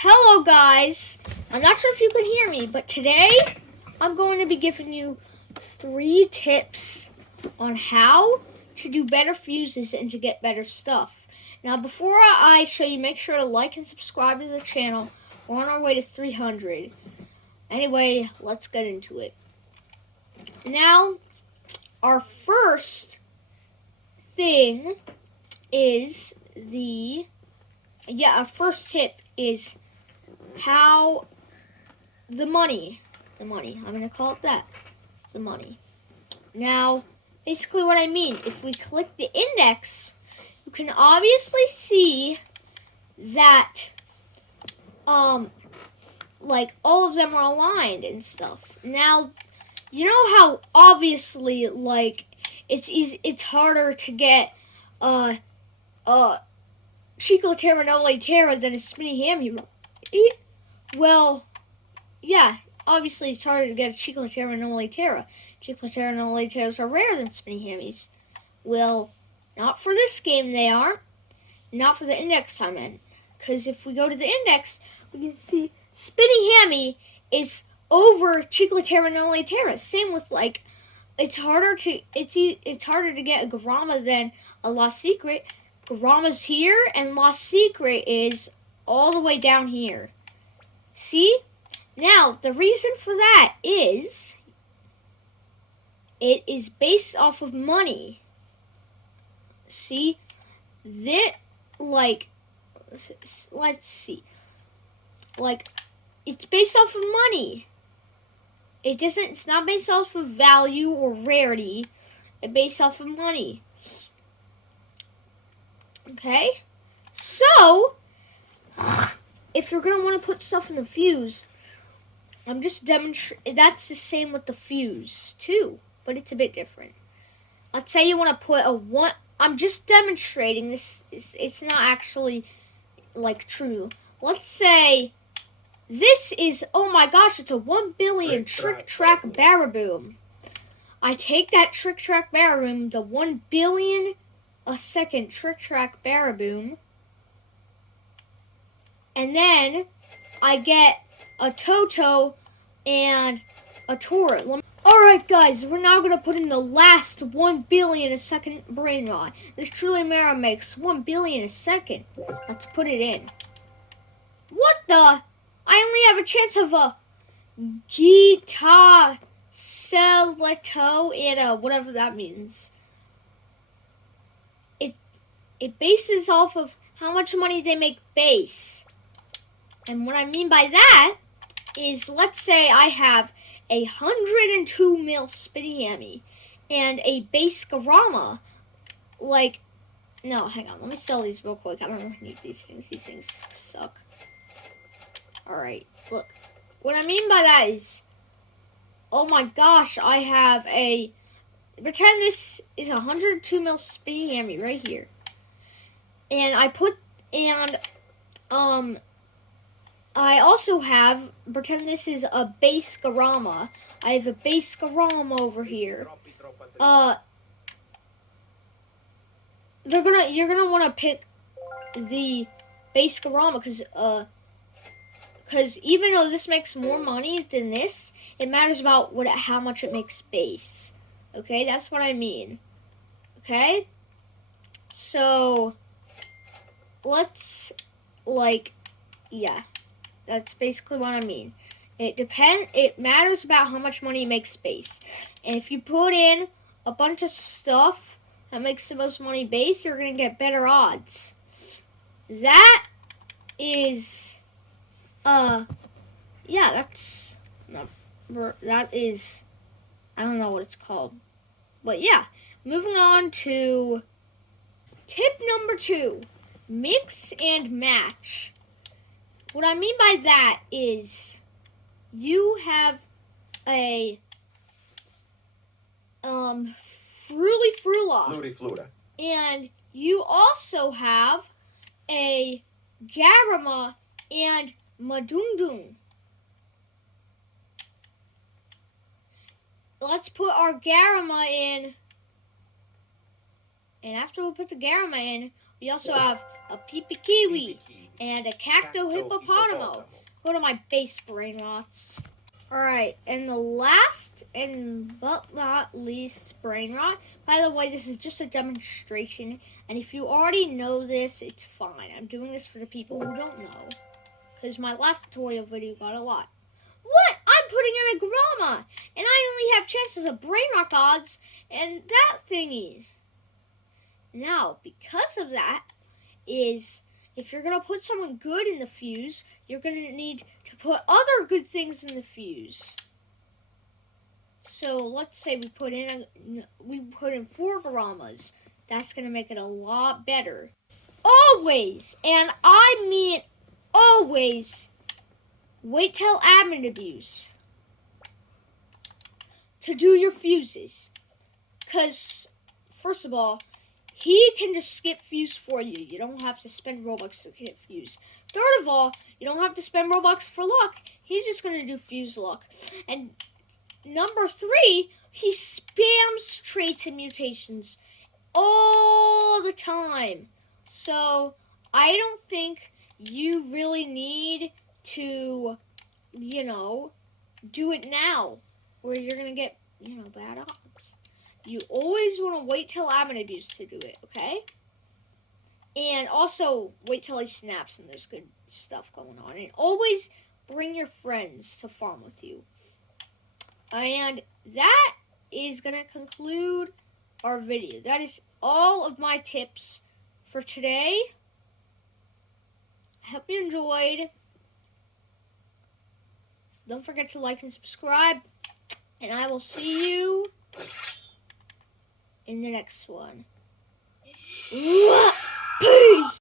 Hello guys, I'm not sure if you can hear me, but today I'm going to be giving you 3 tips on how to do better fuses and to get better stuff. Now before I show you, make sure to like and subscribe to the channel. We're on our way to 300. Anyway, let's get into it. Now, our first thing is our first tip is how the money, I'm going to call it that, the money. Now, basically what I mean, if we click the index, you can obviously see that, like, all of them are aligned and stuff. Now, you know how obviously, like, it's harder to get, Chicloterra Noli Terra than a Spinny Hammy. Well, yeah, obviously it's harder to get a Chicloterra Noli Terra. Chicloterra Noli Terras are rarer than Spinny Hammies. Well, not for this game they aren't. Not for the index time in. Because if we go to the index, we can see Spinny Hammy is over Chicloterra Noli Terra. Same with, like, it's harder to get a Garama than a Lost Secret. Garama's here, and Lost Secret is all the way down here. See? Now, the reason for that is it is based off of money. See? Let's see. Like, it's based off of money. It's not based off of value or rarity. It's based off of money. Okay? So, if you're going to want to put stuff in the fuse, I'm just demonstrating. That's the same with the fuse, too. But it's a bit different. Let's say you want to put a 1. I'm just demonstrating this. It's not actually, like, true. Let's say this is, oh my gosh, it's a 1 billion Trick Track Baraboom. I take that Trick Track Baraboom, the 1 billion a second Trick Track Baraboom, and then I get a Toto and a Torrent. Alright guys, we're now going to put in the last 1 billion a second Brain Rot. This Truly Mara makes 1 billion a second. Let's put it in. What the? I only have a chance of a Gita Celeto and a whatever that means. It bases off of how much money they make base. And what I mean by that is, let's say I have a 102 mil Spinny Hammy and a base Garama. Like, no, hang on. Let me sell these real quick. I don't need these things. These things suck. Alright, look. What I mean by that is, oh my gosh, I have a, pretend this is a 102 mil Spinny Hammy right here. And I also have, pretend this is a base Garama. I have a base Garama over here. You're gonna want to pick the base Garama because even though this makes more money than this, it matters about how much it makes base. Okay, that's what I mean. Okay, so let's, like, yeah, that's basically what I mean. It matters about how much money you make base. And if you put in a bunch of stuff that makes the most money base, you're going to get better odds. That is, yeah, that is, I don't know what it's called. But yeah, moving on to tip number 2. Mix and match. What I mean by that is you have a Fruity Frula. And you also have a Garama and Madungdung. Let's put our Garama in. And after we put the Garama in, we also have a Pipi Kiwi and a cacto hippopotamo. Go to my base, brain rots. Alright, and the last and but not least brain rot. By the way, this is just a demonstration, and if you already know this, it's fine. I'm doing this for the people who don't know, because my last tutorial video got a lot. What? I'm putting in a Gromma, and I only have chances of brain rot odds and that thingy. Now, because of that, is if you're going to put someone good in the fuse, you're going to need to put other good things in the fuse. So let's say we put in 4 Grommas. That's going to make it a lot better. Always, and I mean always, wait till admin abuse to do your fuses. Because, first of all, he can just skip fuse for you. You don't have to spend Robux to get fuse. Third of all, you don't have to spend Robux for luck. He's just going to do fuse luck. And number 3, he spams traits and mutations all the time. So, I don't think you really need to, do it now. Or you're going to get, bad odds. You always want to wait till admin abuse to do it, okay? And also, wait till he snaps and there's good stuff going on. And always bring your friends to farm with you. And that is going to conclude our video. That is all of my tips for today. I hope you enjoyed. Don't forget to like and subscribe. And I will see you in the next one. Peace!